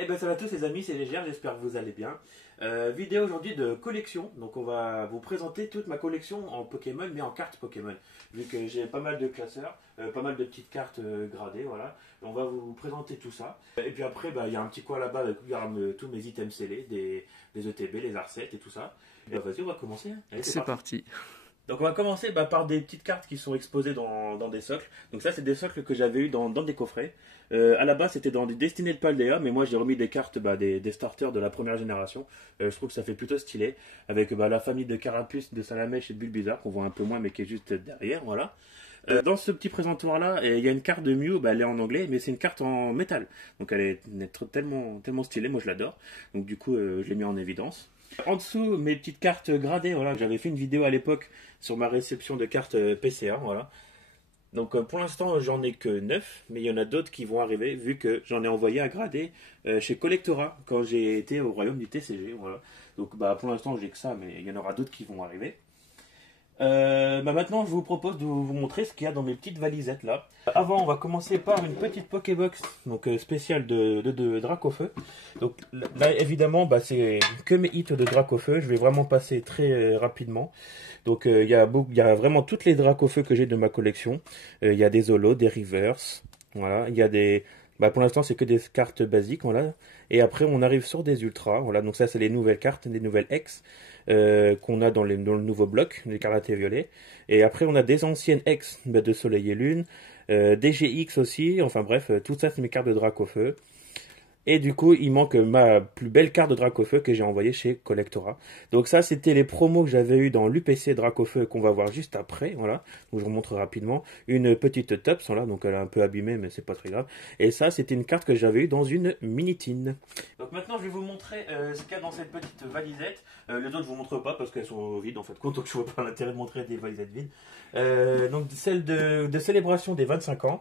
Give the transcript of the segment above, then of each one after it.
Eh ben salut à tous les amis, c'est Légère, j'espère que vous allez bien. Vidéo aujourd'hui de collection, donc on va vous présenter toute ma collection en Pokémon, mais en cartes Pokémon. Vu que j'ai pas mal de classeurs, pas mal de petites cartes gradées, voilà. On va vous présenter tout ça. Et puis après, bah, il y a un petit coin là-bas avec tous mes items scellés, des ETB, les R7 et tout ça. Et bah, vas-y, on va commencer, hein. Allez, C'est parti. Donc on va commencer par des petites cartes qui sont exposées dans des socles. Donc ça c'est des socles que j'avais eu dans des coffrets. À la base c'était dans des Destinées de Paldea, mais moi j'ai remis des cartes des starters de la première génération. Je trouve que ça fait plutôt stylé. Avec la famille de Carapuce, de Salamèche et de Bulbizarre, qu'on voit un peu moins mais qui est juste derrière, voilà. Dans ce petit présentoir là, il y a une carte de Mew, elle est en anglais, mais c'est une carte en métal. Donc elle est tellement stylée, moi je l'adore. Donc du coup je l'ai mis en évidence. En dessous, mes petites cartes gradées, voilà, j'avais fait une vidéo à l'époque sur ma réception de cartes PCA, voilà. Donc pour l'instant, j'en ai que 9, mais il y en a d'autres qui vont arriver, vu que j'en ai envoyé à grader chez Collectora, quand j'ai été au royaume du TCG, voilà. Donc pour l'instant, j'ai que ça, mais il y en aura d'autres qui vont arriver. Maintenant, je vous propose de vous montrer ce qu'il y a dans mes petites valisettes là. Avant, on va commencer par une petite Pokébox donc spéciale de Dracofeu. Donc là, évidemment, c'est que mes hits de Dracofeu. Je vais vraiment passer très rapidement. Donc il y a vraiment toutes les Dracofeu que j'ai de ma collection. Il y a des Holos, des Rivers. Voilà, il y a des pour l'instant, c'est que des cartes basiques, voilà. Et après, on arrive sur des ultras, voilà. Donc ça, c'est les nouvelles cartes, des nouvelles X qu'on a dans le nouveau bloc, les Écarlate et Violet. Et après, on a des anciennes X de Soleil et Lune, des GX aussi. Enfin bref, tout ça, c'est mes cartes de Dracofeu. Et du coup, il manque ma plus belle carte de Dracofeu que j'ai envoyée chez Collectora. Donc ça, c'était les promos que j'avais eu dans l'UPC Dracofeu qu'on va voir juste après. Voilà, donc je vous montre rapidement. Une petite Tops, voilà, donc elle est un peu abîmée, mais c'est pas très grave. Et ça, c'était une carte que j'avais eu dans une Minitine. Donc maintenant, je vais vous montrer ce qu'il y a dans cette petite valisette. Les autres, je vous montre pas parce qu'elles sont vides en fait. Donc je vois pas l'intérêt de montrer des valisettes vides. Donc celle de célébration des 25 ans.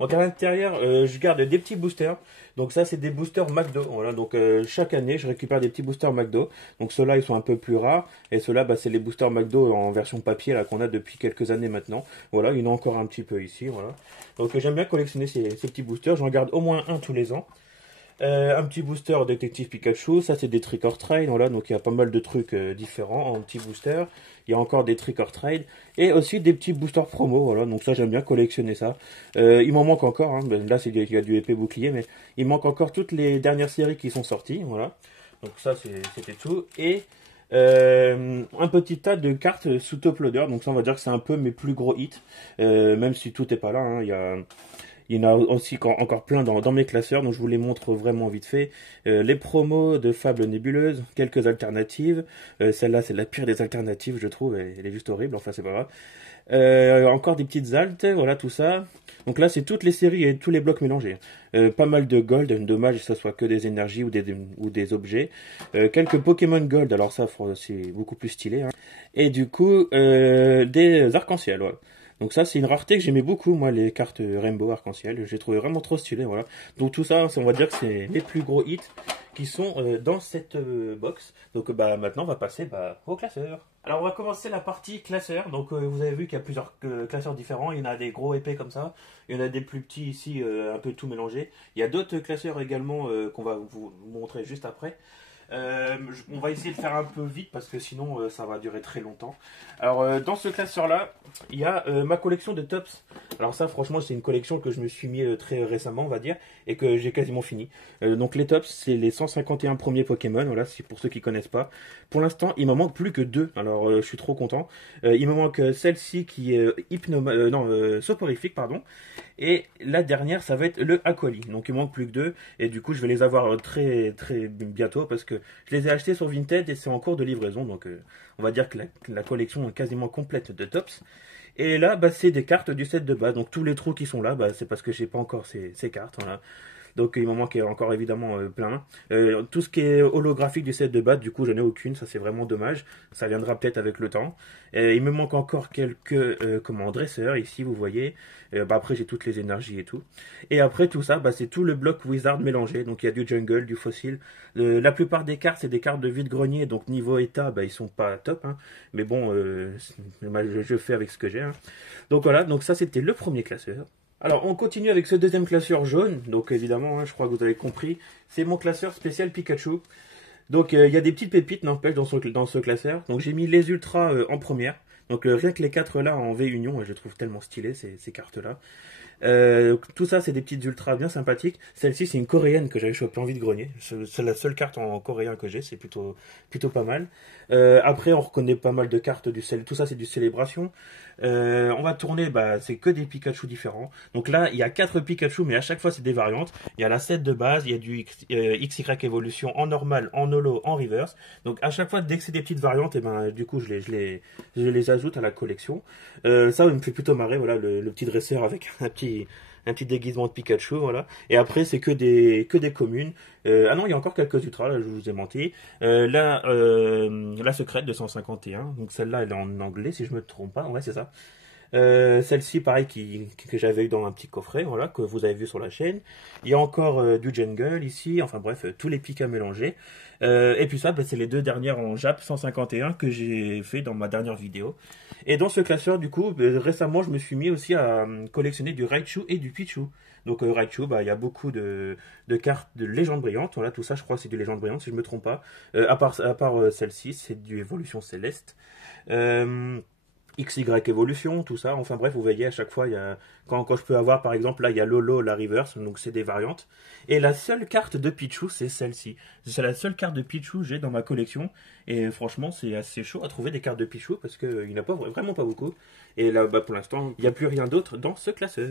Donc à l'intérieur, je garde des petits boosters. Donc ça, c'est des boosters McDo. Voilà, donc chaque année, je récupère des petits boosters McDo. Donc ceux-là, ils sont un peu plus rares. Et ceux-là, c'est les boosters McDo en version papier là qu'on a depuis quelques années maintenant. Voilà, il y en a encore un petit peu ici. Voilà. Donc j'aime bien collectionner ces petits boosters. J'en garde au moins un tous les ans. Un petit booster détective Pikachu, ça c'est des Trick or Trade, voilà, donc il y a pas mal de trucs différents en petit booster. Il y a encore des Trick or Trade et aussi des petits boosters promo, voilà, donc ça j'aime bien collectionner ça. Il m'en manque encore, hein. Là il y a du épée bouclier, mais il manque encore toutes les dernières séries qui sont sorties, voilà. Donc ça c'était tout. Et un petit tas de cartes sous top loader, donc ça on va dire que c'est un peu mes plus gros hits, même si tout est pas là, hein. Il y en a aussi encore plein dans mes classeurs, donc je vous les montre vraiment vite fait. Les promos de Fable Nébuleuse, quelques alternatives. Celle-là, c'est la pire des alternatives, je trouve. Elle est juste horrible, enfin, c'est pas grave. Encore des petites altes, voilà, tout ça. Donc là, c'est toutes les séries et tous les blocs mélangés. Pas mal de gold, dommage que ce soit que des énergies ou des objets. Quelques Pokémon Gold, alors ça, c'est beaucoup plus stylé, hein. Et du coup, des arcs-en-ciel, voilà. Donc ça, c'est une rareté que j'aimais beaucoup, moi, les cartes Rainbow Arc-en-Ciel. J'ai trouvé vraiment trop stylé, voilà. Donc tout ça, on va dire que c'est les plus gros hits qui sont dans cette box. Donc maintenant, on va passer au classeur. Alors on va commencer la partie classeur. Donc vous avez vu qu'il y a plusieurs classeurs différents. Il y en a des gros épais comme ça. Il y en a des plus petits ici, un peu tout mélangé. Il y a d'autres classeurs également qu'on va vous montrer juste après. On va essayer de faire un peu vite parce que sinon ça va durer très longtemps. Alors dans ce classeur là, il y a ma collection de tops. Alors ça franchement c'est une collection que je me suis mis très récemment on va dire et que j'ai quasiment fini. Donc les tops c'est les 151 premiers Pokémon, voilà, c'est pour ceux qui connaissent pas. Pour l'instant il m'en manque plus que deux, alors je suis trop content. Il me manque celle-ci qui est soporifique pardon. Et la dernière, ça va être le Aquali. Donc il manque plus que deux. Et du coup, je vais les avoir très très bientôt parce que je les ai achetés sur Vinted et c'est en cours de livraison. Donc on va dire que la collection est quasiment complète de tops. Et là, c'est des cartes du set de base. Donc tous les trous qui sont là, c'est parce que j'ai pas encore ces cartes. Voilà. Donc il m'en manque encore évidemment plein. Tout ce qui est holographique du set de base, du coup je n'ai aucune, ça c'est vraiment dommage. Ça viendra peut-être avec le temps. Il me manque encore quelques dresseurs ici, vous voyez. Après j'ai toutes les énergies et tout. Et après tout ça, c'est tout le bloc Wizard mélangé. Donc il y a du jungle, du fossile. La plupart des cartes, c'est des cartes de vide-grenier. Donc niveau état, ils sont pas top. Hein. Mais bon, je fais avec ce que j'ai. Hein. Donc voilà, donc ça c'était le premier classeur. Alors, on continue avec ce deuxième classeur jaune. Donc, évidemment, hein, je crois que vous avez compris. C'est mon classeur spécial Pikachu. Donc, il y a des petites pépites, n'empêche, dans ce classeur. Donc, j'ai mis les ultras en première. Donc, rien que les 4 là en V-Union, je les trouve tellement stylés, ces cartes-là. Tout ça, c'est des petites ultras bien sympathiques. Celle-ci, c'est une coréenne que j'avais chopé en vide-grenier. C'est la seule carte en coréen que j'ai, c'est plutôt pas mal. Après, on reconnaît pas mal de cartes tout ça, c'est du célébration. On va tourner, c'est que des Pikachu différents. Donc là, il y a 4 Pikachu, mais à chaque fois, c'est des variantes. Il y a la 7 de base, il y a du XY évolution en normal, en holo, en reverse. Donc à chaque fois, dès que c'est des petites variantes, et du coup, je les ajoute à la collection. Ça me fait plutôt marrer, voilà, le petit dresseur avec un petit déguisement de Pikachu, voilà. Et après, c'est que des communes. Ah non, il y a encore quelques ultras, là, je vous ai menti. La secrète de 151, donc celle-là, elle est en anglais, si je me trompe pas. Ouais, c'est ça. Celle-ci, pareil, que j'avais eu dans un petit coffret, voilà, que vous avez vu sur la chaîne. Il y a encore du Jungle ici, enfin bref, tous les Pika mélangés. Et puis ça, c'est les deux dernières en Jap 151 que j'ai fait dans ma dernière vidéo. Et dans ce classeur, du coup, récemment, je me suis mis aussi à collectionner du Raichu et du Pichu. Donc Raichu, il y a beaucoup de cartes de légendes brillantes. Voilà, tout ça, je crois que c'est du légende brillante, si je me trompe pas. À part celle-ci, c'est du évolution céleste. XY évolution, tout ça. Enfin bref, vous voyez, à chaque fois, il y a quand je peux avoir, par exemple, là, il y a Lolo, la reverse, donc c'est des variantes. Et la seule carte de Pichu, c'est celle-ci. C'est la seule carte de Pichu que j'ai dans ma collection. Et franchement, c'est assez chaud à trouver des cartes de Pichu parce qu'il n'y en a pas, vraiment pas beaucoup. Et là, pour l'instant, il n'y a plus rien d'autre dans ce classeur.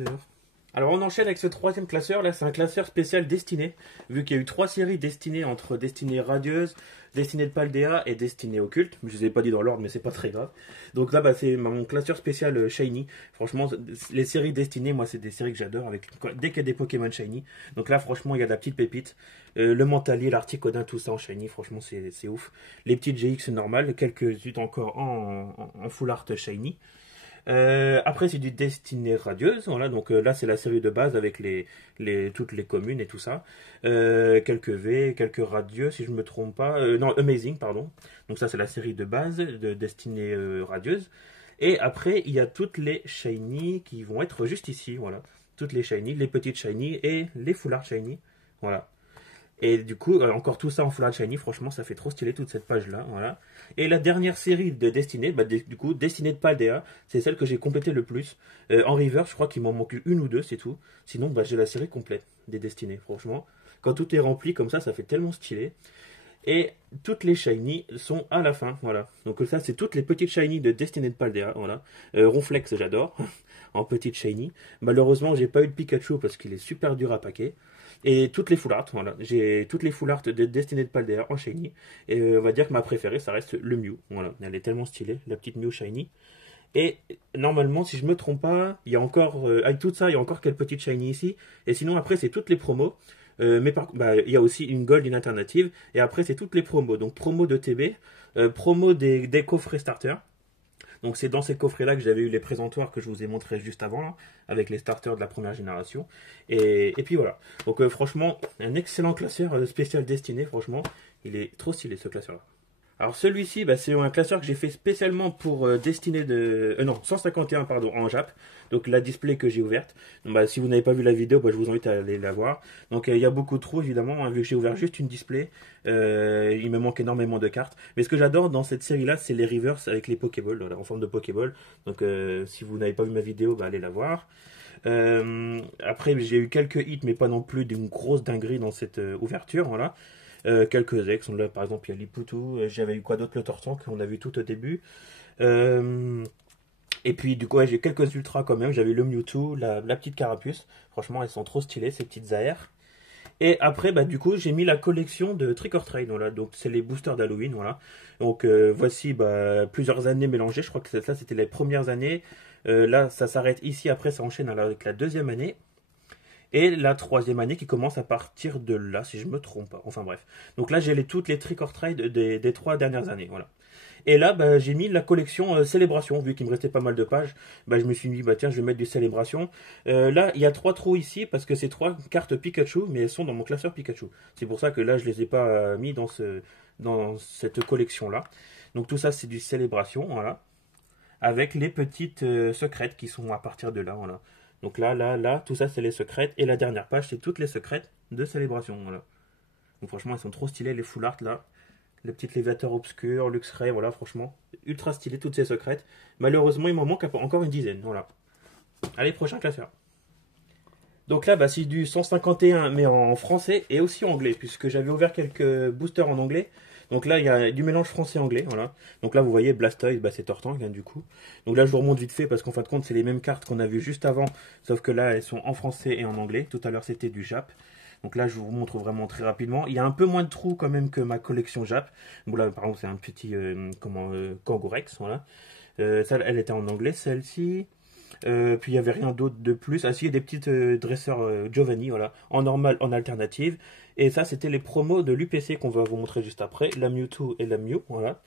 Alors on enchaîne avec ce troisième classeur, là c'est un classeur spécial Destinée, vu qu'il y a eu 3 séries Destinées entre Destinée Radieuse, Destinée de Paldea et Destinée Occulte. Je ne les ai pas dit dans l'ordre mais c'est pas très grave. Donc là c'est mon classeur spécial Shiny. Franchement les séries Destinées, moi c'est des séries que j'adore, dès qu'il y a des Pokémon Shiny. Donc là franchement il y a de la petite pépite. Le Mentalier, l'Articodin, tout ça en Shiny, franchement c'est ouf. Les petites GX normales, quelques-unes encore en Full Art Shiny. Après c'est du Destinée Radieuse, voilà, donc là c'est la série de base avec toutes les communes et tout ça. Quelques V, quelques Radieux si je me trompe pas, non Amazing pardon. Donc ça c'est la série de base de Destinée Radieuse. Et après il y a toutes les Shiny qui vont être juste ici, voilà. Toutes les Shiny, les petites Shiny et les Full Art Shiny, voilà. Et du coup, encore tout ça en Full Art Shiny, franchement, ça fait trop stylé toute cette page-là, voilà. Et la dernière série de Destinée, du coup, Destinée de Paldea, c'est celle que j'ai complétée le plus. En River, je crois qu'il m'en manque une ou deux, c'est tout. Sinon, j'ai la série complète des Destinées, franchement. Quand tout est rempli comme ça fait tellement stylé. Et toutes les Shiny sont à la fin, voilà. Donc ça, c'est toutes les petites Shiny de Destinée de Paldea, voilà. Ronflex, j'adore, en petite Shiny. Malheureusement, j'ai pas eu de Pikachu parce qu'il est super dur à paquer. Et toutes les full art, voilà. J'ai toutes les full art de Destinée de Paldea en Shiny. Et on va dire que ma préférée, ça reste le Mew. Voilà, elle est tellement stylée, la petite Mew Shiny. Et normalement, si je me trompe pas, il y a encore, avec tout ça, il y a encore quelques petites Shiny ici. Et sinon, après, c'est toutes les promos. Mais il y a aussi une Gold, une alternative. Et après, c'est toutes les promos. Donc, promo de TB, promo des coffrets starters. Donc c'est dans ces coffrets-là que j'avais eu les présentoirs que je vous ai montré juste avant, là, avec les starters de la première génération. Et puis voilà. Donc franchement, un excellent classeur spécial Destiné, franchement. Il est trop stylé ce classeur-là. Alors celui-ci, c'est un classeur que j'ai fait spécialement pour Destinée de... non, 151 pardon, en Jap. Donc la display que j'ai ouverte. Donc, si vous n'avez pas vu la vidéo, je vous invite à aller la voir. Donc il y a beaucoup de trous évidemment, hein, vu que j'ai ouvert juste une display. Il me manque énormément de cartes. Mais ce que j'adore dans cette série-là, c'est les reverse avec les Pokéballs, voilà, en forme de Pokéball. Donc si vous n'avez pas vu ma vidéo, allez la voir. Après j'ai eu quelques hits, mais pas non plus d'une grosse dinguerie dans cette ouverture, voilà. Quelques ex, là par exemple il y a Liputu, j'avais eu quoi d'autre, le Tortank qu'on a vu tout au début. Et puis du coup j'ai quelques ultras quand même, j'avais le Mewtwo, la petite Carapuce, franchement elles sont trop stylées ces petites aères. Et après du coup j'ai mis la collection de Trick or Trade, voilà, donc c'est les boosters d'Halloween, voilà. Donc voici plusieurs années mélangées, je crois que ça c'était les premières années. Là ça s'arrête ici, après ça enchaîne avec la deuxième année. Et la troisième année qui commence à partir de là, si je me trompe pas. Enfin bref. Donc là, j'ai toutes les Trick or Trade des 3 dernières années. Voilà. Et là, j'ai mis la collection Célébration. Vu qu'il me restait pas mal de pages, je me suis dit, tiens, je vais mettre du Célébration. Là, il y a 3 trous ici parce que c'est 3 cartes Pikachu, mais elles sont dans mon classeur Pikachu. C'est pour ça que là, je les ai pas mis dans cette collection-là. Donc tout ça, c'est du Célébration. Voilà. Avec les petites secrètes qui sont à partir de là. Voilà. Donc là, tout ça c'est les secrètes. Et la dernière page, c'est toutes les secrètes de célébration. Voilà. Donc franchement, elles sont trop stylées, les full art là. Les petites léviateurs obscurs, Luxray, voilà, franchement. Ultra stylé, toutes ces secrètes. Malheureusement, il m'en manque encore une dizaine. Voilà. Allez, prochain classeur. Donc là, bah, c'est du 151, mais en français et aussi en anglais, puisque j'avais ouvert quelques boosters en anglais. Donc là, il y a du mélange français-anglais, voilà. Donc là, vous voyez, Blastoise, bah, c'est Tortank, hein, du coup. Donc là, je vous remonte vite fait, parce qu'en fin de compte, c'est les mêmes cartes qu'on a vues juste avant, sauf que là, elles sont en français et en anglais. Tout à l'heure, c'était du Jap. Donc là, je vous montre vraiment très rapidement. Il y a un peu moins de trous quand même que ma collection Jap. Bon là, par exemple, c'est un petit Kangourex, voilà. Ça, elle était en anglais, celle-ci. Puis il n'y avait rien d'autre de plus. Ah si, il y a des petites dresseurs Giovanni, voilà, en normal, en alternative. Et ça, c'était les promos de l'UPC qu'on va vous montrer juste après, la Mewtwo et la Mew, voilà.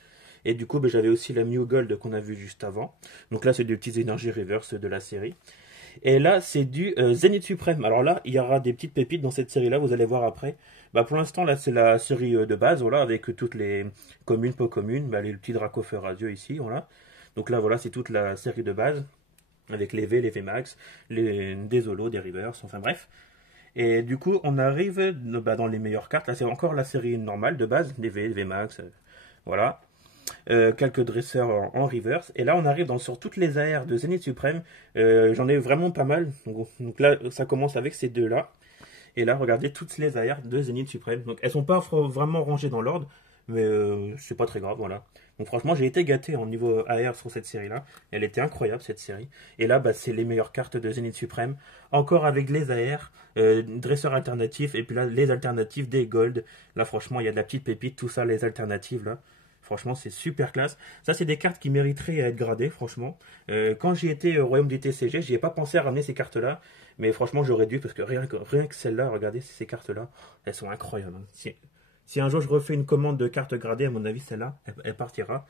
Et du coup, ben, j'avais aussi la Mew Gold qu'on a vu juste avant. Donc là, c'est des petites énergies reverse de la série. Et là, c'est du Zénith Suprême. Alors là, il y aura des petites pépites dans cette série-là, vous allez voir après. Bah, pour l'instant, là, c'est la série de base, voilà, avec toutes les communes, peu communes, bah, les petits Dracofeu radieux ici, voilà. Donc là, voilà, c'est toute la série de base avec les V, les VMAX, des Holos, des Rivers, enfin bref. Et du coup, on arrive bah, dans les meilleures cartes. Là, c'est encore la série normale de base, les V, les VMAX, voilà. Quelques dresseurs en reverse. Et là, on arrive sur toutes les AR de Zénith Suprême. J'en ai vraiment pas mal. Donc là, ça commence avec ces deux-là. Et là, regardez toutes les AR de Zénith Suprême. Donc elles sont pas vraiment rangées dans l'ordre, mais c'est pas très grave, voilà. Donc franchement, j'ai été gâté en niveau AR sur cette série-là. Elle était incroyable, cette série. Et là, bah, c'est les meilleures cartes de Zénith Suprême. Encore avec les AR, dresseurs alternatifs, et puis là, les alternatives des Gold. Là, franchement, il y a de la petite pépite, tout ça, les alternatives, là. Franchement, c'est super classe. Ça, c'est des cartes qui mériteraient à être gradées, franchement. Quand j'y étais au royaume du TCG, j'y ai pas pensé à ramener ces cartes-là. Mais franchement, j'aurais dû, parce que rien que celle-là, regardez, ces cartes-là, elles sont incroyables. Hein. Si un jour je refais une commande de cartes gradées, à mon avis, celle-là, elle partira.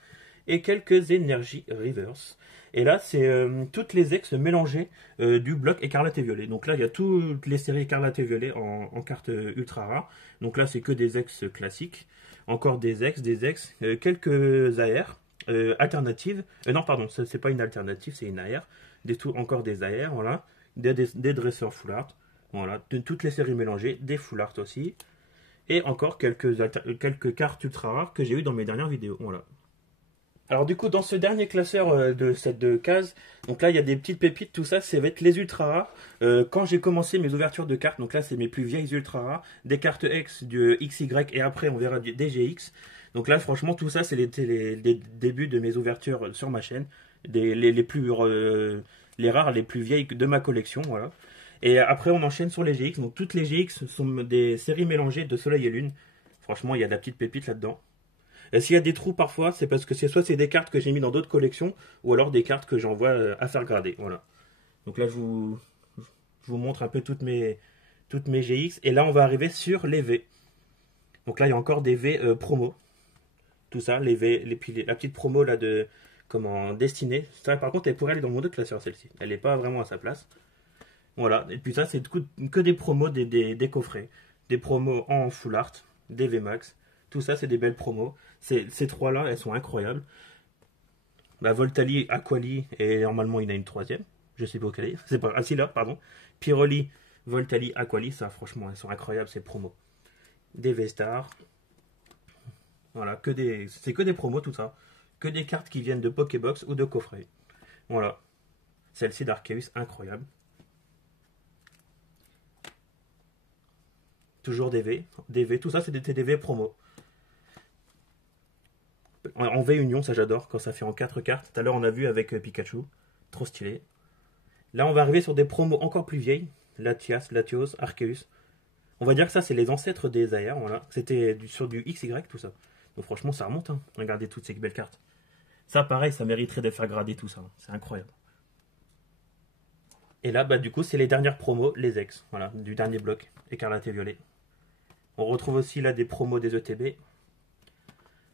Et quelques énergies reverse. Et là, c'est toutes les ex mélangées du bloc écarlate et violet. Donc là, il y a toutes les séries écarlate et violet en cartes ultra rares. Donc là, c'est que des ex classiques. Encore des ex, quelques AR alternatives. Non, pardon, c'est pas une alternative, c'est une AR. Encore des AR, voilà. Des dresseurs full art. Voilà, toutes les séries mélangées, des full art aussi. Et encore quelques cartes ultra rares que j'ai eu dans mes dernières vidéos. Voilà. Alors du coup, dans ce dernier classeur de cette case, donc là il y a des petites pépites, tout ça, ça va être les ultra rares. Quand j'ai commencé mes ouvertures de cartes, donc là c'est mes plus vieilles ultra rares, des cartes X, du XY et après on verra des GX. Donc là franchement tout ça c'est les débuts de mes ouvertures sur ma chaîne, les rares, les plus vieilles de ma collection, voilà. Et après on enchaîne sur les GX, donc toutes les GX sont des séries mélangées de Soleil et Lune. Franchement il y a de la petite pépite là-dedans. S'il y a des trous parfois, c'est parce que soit c'est des cartes que j'ai mis dans d'autres collections, ou alors des cartes que j'envoie à faire grader. Voilà. Donc là, je vous montre un peu toutes mes GX. Et là, on va arriver sur les V. Donc là, il y a encore des V promo. Tout ça, les V, la petite promo là de destinée. Ça, par contre, elle pourrait aller dans mon autre classeur, celle-ci. Elle n'est pas vraiment à sa place. Voilà. Et puis ça, c'est que des promos, des coffrets. Des promos en full art, des VMAX. Tout ça, c'est des belles promos. Ces trois-là, elles sont incroyables. Bah, Voltali, Aquali, et normalement, il y en a une troisième. Je sais pas quelle est. C'est pas... Ah, si, là, pardon. Piroli, Voltali, Aquali, ça, franchement, elles sont incroyables, ces promos. Des V-Stars. Voilà, c'est que des promos, tout ça. Que des cartes qui viennent de Pokébox ou de coffret. Voilà. Celle-ci d'Arceus, incroyable. Toujours des V. Tout ça, c'est des V promos. En V Union, ça j'adore, quand ça fait en 4 cartes. Tout à l'heure, on a vu avec Pikachu. Trop stylé. Là, on va arriver sur des promos encore plus vieilles. Latios, Arceus. On va dire que ça, c'est les ancêtres des AR. Voilà. C'était sur du XY, tout ça. Donc franchement, ça remonte. Hein. Regardez toutes ces belles cartes. Ça, pareil, ça mériterait de faire grader tout ça. C'est incroyable. Et là, bah, du coup, c'est les dernières promos, les ex. Voilà, du dernier bloc, écarlate et violet. On retrouve aussi là des promos des ETB.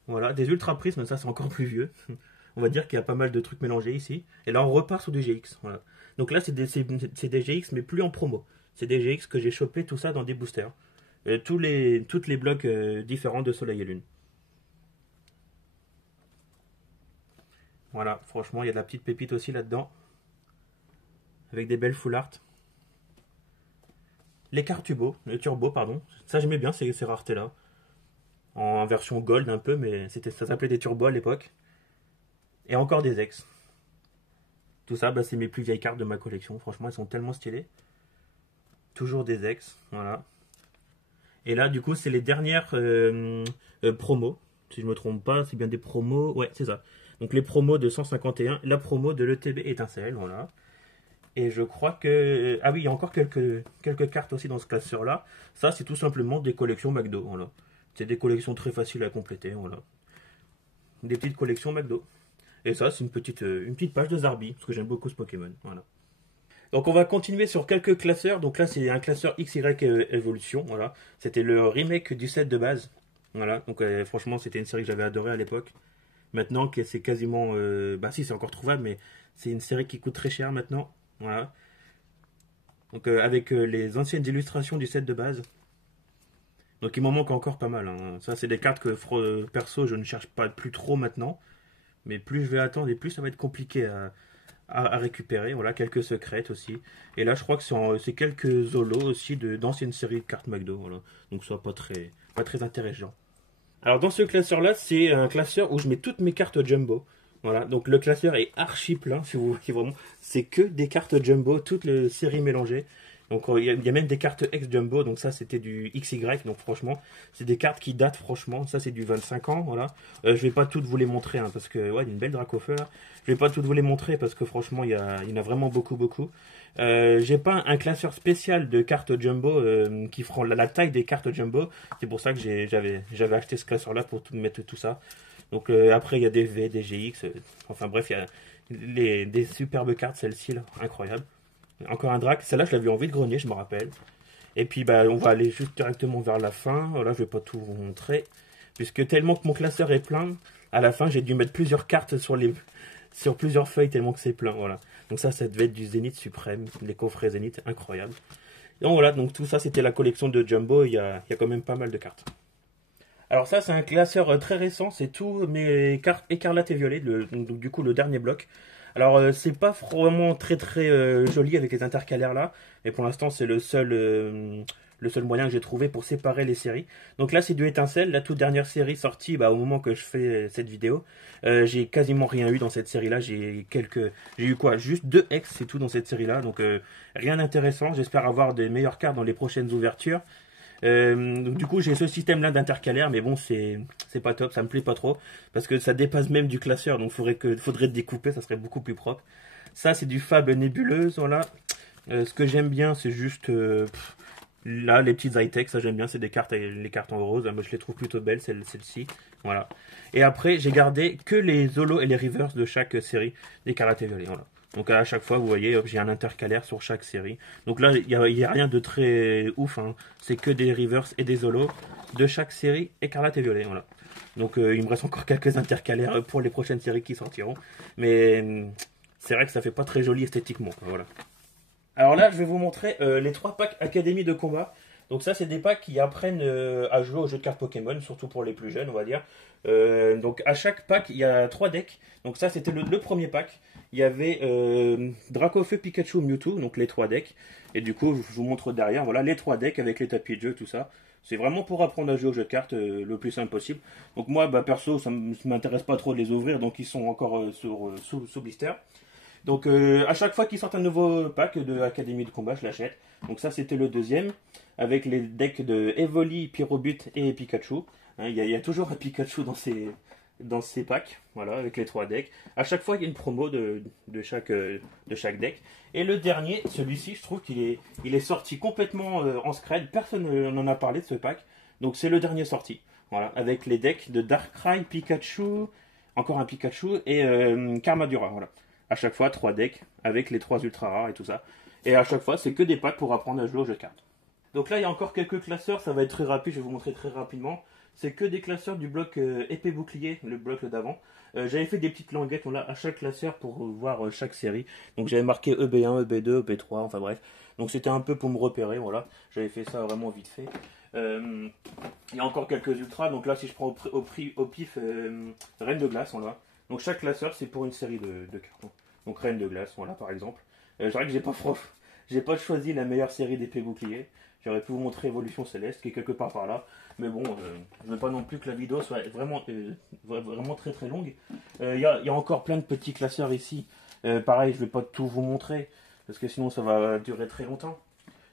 Voilà, des ultra prismes, ça c'est encore plus vieux. On va dire qu'il y a pas mal de trucs mélangés ici. Et là on repart sur du GX. Voilà. Donc là c'est des GX mais plus en promo. C'est des GX que j'ai chopé tout ça dans des boosters. Toutes les blocs différents de Soleil et Lune. Voilà, franchement il y a de la petite pépite aussi là-dedans. avec des belles full art. Les cartes turbo, pardon. Ça j'aimais bien ces raretés là. En version gold un peu, mais ça s'appelait des turbos à l'époque. Et encore des ex. Tout ça, bah, c'est mes plus vieilles cartes de ma collection. Franchement, elles sont tellement stylées. Toujours des ex, voilà. Et là, du coup, c'est les dernières promos. Si je me trompe pas, c'est bien des promos. Ouais, c'est ça. Donc les promos de 151, la promo de l'ETB étincelle, voilà. Et je crois que... Ah oui, il y a encore quelques cartes aussi dans ce classeur-là. Ça, c'est tout simplement des collections McDo, voilà. C'est des collections très faciles à compléter, voilà. Des petites collections McDo. Et ça, c'est une petite page de Zarbi, parce que j'aime beaucoup ce Pokémon, voilà. Donc on va continuer sur quelques classeurs. Donc là, c'est un classeur XY Evolution, voilà. C'était le remake du set de base. Voilà, donc franchement, c'était une série que j'avais adorée à l'époque. Maintenant, que c'est quasiment... bah si, c'est encore trouvable, mais c'est une série qui coûte très cher maintenant. Voilà. Donc avec les anciennes illustrations du set de base. Donc il m'en manque encore pas mal, hein. Ça, c'est des cartes que perso, je ne cherche pas plus trop maintenant. Mais plus je vais attendre et plus ça va être compliqué à récupérer. Voilà, quelques secrètes aussi. Et là, je crois que c'est quelques zolos aussi d'anciennes séries de cartes McDo. Voilà. Donc ça, pas très intéressant. Alors dans ce classeur-là, c'est un classeur où je mets toutes mes cartes jumbo. Voilà, donc le classeur est archi plein, si vous voyez vraiment. C'est que des cartes jumbo, toutes les séries mélangées. Donc il y a même des cartes ex-jumbo, donc ça c'était du XY, donc franchement, c'est des cartes qui datent franchement. Ça c'est du 25 ans, voilà. Je vais pas toutes vous les montrer, hein, parce que, ouais, il y a une belle Dracofeu là. Je vais pas toutes vous les montrer, parce que franchement, il y en a vraiment beaucoup. J'ai pas un classeur spécial de cartes jumbo qui feront la taille des cartes jumbo. C'est pour ça que j'avais acheté ce classeur-là pour mettre tout ça. Donc après, il y a des V, des GX, enfin bref, il y a des superbes cartes, celle-ci, là, incroyable. Encore un drac, celle-là, je l'avais en vide-grenier, je me rappelle. Et puis, bah, on va aller juste directement vers la fin. Voilà, je vais pas tout vous montrer. Puisque tellement que mon classeur est plein, à la fin, j'ai dû mettre plusieurs cartes sur plusieurs feuilles, tellement que c'est plein, voilà. Donc ça devait être du Zénith suprême, les coffrets Zénith, incroyable. Donc voilà, donc tout ça, c'était la collection de Jumbo, il y a quand même pas mal de cartes. Alors ça, c'est un classeur très récent, c'est tous mes cartes écarlate et violet, donc du coup le dernier bloc. Alors c'est pas vraiment très joli avec les intercalaires là, mais pour l'instant c'est le seul moyen que j'ai trouvé pour séparer les séries. Donc là c'est du étincelle, la toute dernière série sortie au moment que je fais cette vidéo. J'ai quasiment rien eu dans cette série là, j'ai eu quoi, juste 2 ex, c'est tout dans cette série là, donc rien d'intéressant. J'espère avoir des meilleures cartes dans les prochaines ouvertures. Donc du coup j'ai ce système là d'intercalaire, mais bon c'est pas top, ça me plaît pas trop parce que ça dépasse même du classeur, donc faudrait découper, ça serait beaucoup plus propre. Ça c'est du Fab nébuleuse, voilà. Ce que j'aime bien c'est juste là les petites high-tech, ça j'aime bien, c'est les cartes en rose, moi je les trouve plutôt belles celle-ci, voilà. Et après j'ai gardé que les holos et les reverse de chaque série des Écarlate et Violet, voilà. Donc à chaque fois, vous voyez, j'ai un intercalaire sur chaque série. Donc là, il n'y a rien de très ouf, hein. C'est que des reverse et des holos de chaque série écarlate et violet. Voilà. Donc il me reste encore quelques intercalaires pour les prochaines séries qui sortiront. Mais c'est vrai que ça fait pas très joli esthétiquement, quoi, voilà. Alors là, je vais vous montrer les 3 packs Académie de combat. Donc ça, c'est des packs qui apprennent à jouer aux jeux de cartes Pokémon, surtout pour les plus jeunes, on va dire. Donc à chaque pack, il y a 3 decks. Donc ça, c'était le premier pack. Il y avait Dracofeu, Pikachu, Mewtwo, donc les 3 decks. Et du coup, je vous montre derrière, voilà, les 3 decks avec les tapis de jeu, tout ça. C'est vraiment pour apprendre à jouer aux jeux de cartes le plus simple possible. Donc moi, perso, ça ne m'intéresse pas trop de les ouvrir, donc ils sont encore sous blister. Donc à chaque fois qu'ils sortent un nouveau pack de Académie de combat, je l'achète. Donc ça, c'était le deuxième, avec les decks de Evoli, Pyrobut et Pikachu. Hein, il y a toujours un Pikachu dans ces packs, voilà, avec les 3 decks. À chaque fois, il y a une promo de chaque deck. Et le dernier, celui-ci, je trouve qu'il est sorti complètement en scred. Personne n'en a parlé de ce pack. Donc c'est le dernier sorti. Voilà, avec les decks de Darkrai, Pikachu, encore un Pikachu et Karmadura. Voilà. À chaque fois, 3 decks avec les 3 ultra rares et tout ça. Et à chaque fois, c'est que des packs pour apprendre à jouer aux jeux de cartes. Donc là, il y a encore quelques classeurs. Ça va être très rapide, je vais vous montrer très rapidement. C'est que des classeurs du bloc épée bouclier, le bloc d'avant. J'avais fait des petites languettes à chaque classeur pour voir chaque série. Donc j'avais marqué EB1, EB2, EB3, enfin bref. Donc c'était un peu pour me repérer, voilà. J'avais fait ça vraiment vite fait. Il y a encore quelques ultras. Donc là, si je prends au pif, Reine de glace, voilà. Donc chaque classeur, c'est pour une série de cartes. Donc Reine de glace, voilà, par exemple. C'est vrai que j'ai pas choisi la meilleure série d'épée bouclier. J'aurais pu vous montrer Évolution Céleste qui est quelque part par là. Mais bon, je veux pas non plus que la vidéo soit vraiment très très longue. Il y a encore plein de petits classeurs ici. Pareil, je vais pas tout vous montrer parce que sinon ça va durer très longtemps.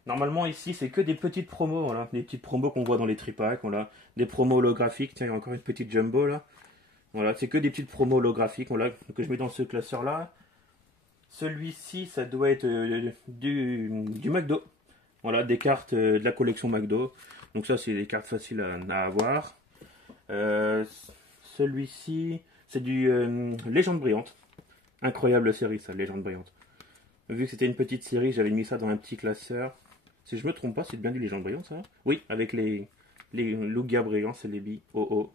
Normalement ici c'est que des petites promos, voilà, des petites promos qu'on voit dans les tripacks, voilà, des promos holographiques. Tiens, il y a encore une petite jumbo là. Voilà, c'est que des petites promos holographiques, voilà, que je mets dans ce classeur là. Celui-ci, ça doit être du McDo. Voilà, des cartes de la collection McDo. Donc ça, c'est des cartes faciles à avoir. Celui-ci, c'est du Légende Brillante. Incroyable série, ça, Légende Brillante. Vu que c'était une petite série, j'avais mis ça dans un petit classeur. Si je me trompe pas, c'est bien du Légende Brillante, ça. Oui, avec les Lugia brillants, c'est les billes. Oh oh.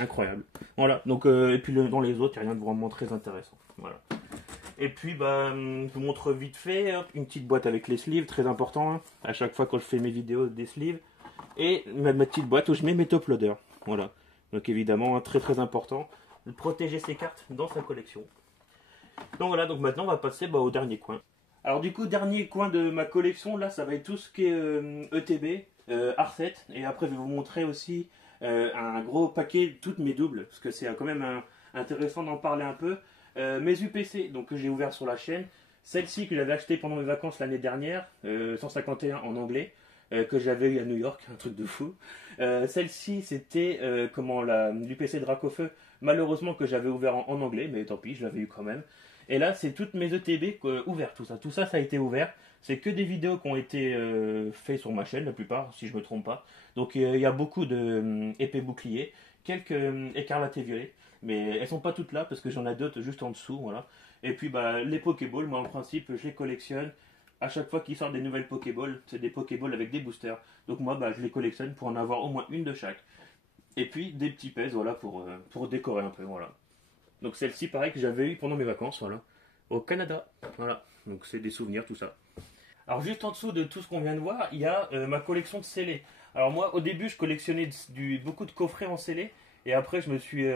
Incroyable. Voilà, donc, et puis dans les autres, il n'y a rien de vraiment très intéressant. Voilà. Et puis, bah, je vous montre vite fait, hop, une petite boîte avec les sleeves, très important, hein, à chaque fois quand je fais mes vidéos des sleeves. Et ma petite boîte où je mets mes top loaders. Voilà. Donc évidemment, hein, très très important de protéger ses cartes dans sa collection. Donc voilà, donc maintenant on va passer au dernier coin. Alors du coup, dernier coin de ma collection, là, ça va être tout ce qui est ETB, R7. Et après, je vais vous montrer aussi un gros paquet, toutes mes doubles, parce que c'est quand même intéressant d'en parler un peu. Mes UPC, donc que j'ai ouvert sur la chaîne. Celle-ci que j'avais achetée pendant mes vacances l'année dernière, 151 en anglais, que j'avais eu à New York, un truc de fou. Celle-ci, c'était l'UPC Dracofeu, malheureusement que j'avais ouvert en anglais, mais tant pis, je l'avais eu quand même. Et là, c'est toutes mes ETB ouvertes, tout ça. Tout ça, ça a été ouvert. C'est que des vidéos qui ont été faites sur ma chaîne, la plupart, si je ne me trompe pas. Donc, il y a beaucoup d'épées boucliers, quelques écarlates et violets. Mais elles sont pas toutes là, parce que j'en ai d'autres juste en dessous, voilà. Et puis, les Pokéballs, moi, en principe, je les collectionne. À chaque fois qu'ils sortent des nouvelles Pokéballs, c'est des Pokéballs avec des boosters. Donc, moi, je les collectionne pour en avoir au moins une de chaque. Et puis, des petits pèses, voilà, pour décorer un peu, voilà. Donc celle-ci, pareil, que j'avais eu pendant mes vacances, voilà, au Canada. Voilà, donc c'est des souvenirs, tout ça. Alors juste en dessous de tout ce qu'on vient de voir, il y a ma collection de scellés. Alors moi, au début, je collectionnais beaucoup de coffrets en scellés. Et après, je me suis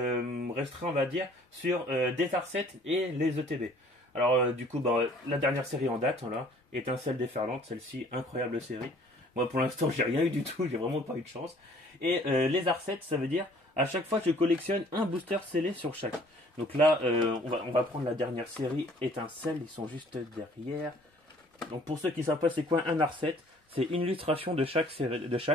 restreint, on va dire, sur des R7 et les ETB. Alors du coup, la dernière série en date, voilà, Étincelle déferlante, celle-ci, incroyable série. Moi, pour l'instant, j'ai rien eu du tout, j'ai vraiment pas eu de chance. Et les R7, ça veut dire, à chaque fois, je collectionne un booster scellé sur chaque. Donc là, on va prendre la dernière série, Étincelle, ils sont juste derrière. Donc pour ceux qui ne savent pas c'est quoi un R7, c'est une illustration de chaque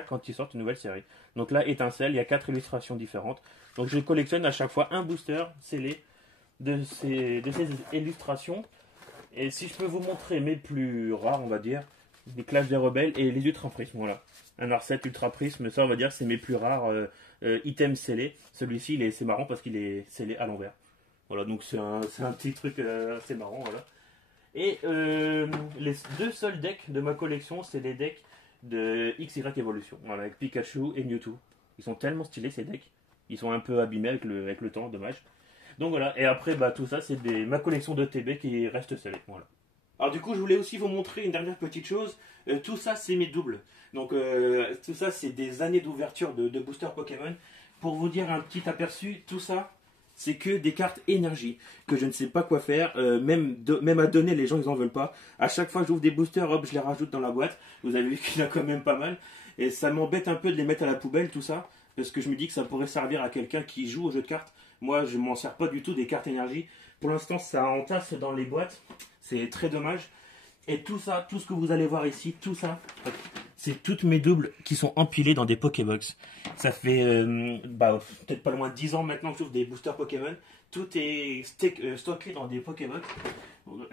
quand ils sortent une nouvelle série. Donc là, Étincelle, il y a 4 illustrations différentes. Donc je collectionne à chaque fois un booster scellé de ces illustrations. Et si je peux vous montrer mes plus rares, on va dire, les Clash des Rebelles et les Ultra Prismes, voilà. Un R7 Ultra Prisme, ça on va dire c'est mes plus rares items scellés. Celui-ci, c'est marrant parce qu'il est scellé à l'envers. Voilà, donc c'est un petit truc assez marrant, voilà. Et les deux seuls decks de ma collection, c'est des decks de XY Evolution, voilà, avec Pikachu et Mewtwo. Ils sont tellement stylés ces decks. Ils sont un peu abîmés avec le temps, dommage. Donc voilà, et après tout ça c'est ma collection de TB qui reste scellée, voilà. Alors du coup je voulais aussi vous montrer une dernière petite chose. Tout ça c'est mes doubles. Donc tout ça c'est des années d'ouverture de booster Pokémon. Pour vous dire un petit aperçu, tout ça c'est que des cartes énergie que je ne sais pas quoi faire, même à donner, les gens ils en veulent pas. À chaque fois que j'ouvre des boosters, hop, je les rajoute dans la boîte. Vous avez vu qu'il y en a quand même pas mal. Et ça m'embête un peu de les mettre à la poubelle, tout ça, parce que je me dis que ça pourrait servir à quelqu'un qui joue au jeu de cartes. Moi, je m'en sers pas du tout des cartes énergie. Pour l'instant, ça entasse dans les boîtes. C'est très dommage. Et tout ça, tout ce que vous allez voir ici, tout ça, c'est toutes mes doubles qui sont empilées dans des Pokébox. Ça fait peut-être pas loin de 10 ans maintenant que j'ouvre des boosters Pokémon. Tout est stocké dans des Pokébox.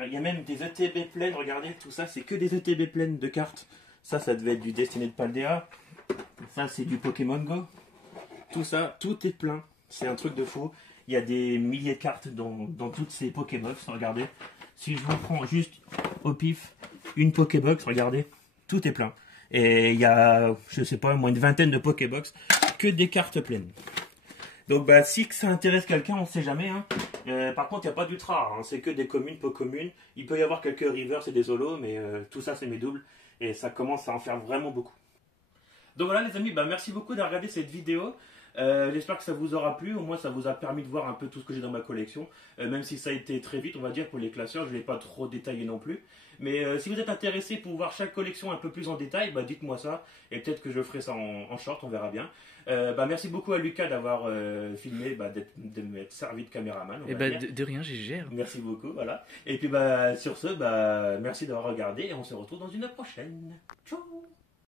Il y a même des ETB pleines, regardez, tout ça, c'est que des ETB pleines de cartes. Ça devait être du Destiné de Paldea. Ça, c'est du Pokémon Go. Tout ça, tout est plein. C'est un truc de fou. Il y a des milliers de cartes dans toutes ces Pokébox, regardez. Si je vous prends juste au pif une Pokébox, regardez, tout est plein. Et il y a, je sais pas, moins une vingtaine de Pokébox, que des cartes pleines. Donc si ça intéresse quelqu'un, on ne sait jamais. Hein. Par contre, il n'y a pas d'ultra rare, hein. C'est que des communes, peu communes. Il peut y avoir quelques rivers et des solos, mais tout ça c'est mes doubles. Et ça commence à en faire vraiment beaucoup. Donc voilà les amis, bah, merci beaucoup d'avoir regardé cette vidéo. J'espère que ça vous aura plu, au moins ça vous a permis de voir un peu tout ce que j'ai dans ma collection, même si ça a été très vite on va dire pour les classeurs, je ne vais pas trop détailler non plus. Mais si vous êtes intéressé pour voir chaque collection un peu plus en détail, bah, dites-moi ça, et peut-être que je ferai ça en short, on verra bien. Bah, merci beaucoup à Lucas d'avoir filmé, bah, de m'être servi de caméraman. Et bah de rien, GG. Merci beaucoup, voilà. Et puis bah, sur ce, bah, merci d'avoir regardé, et on se retrouve dans une prochaine. Ciao.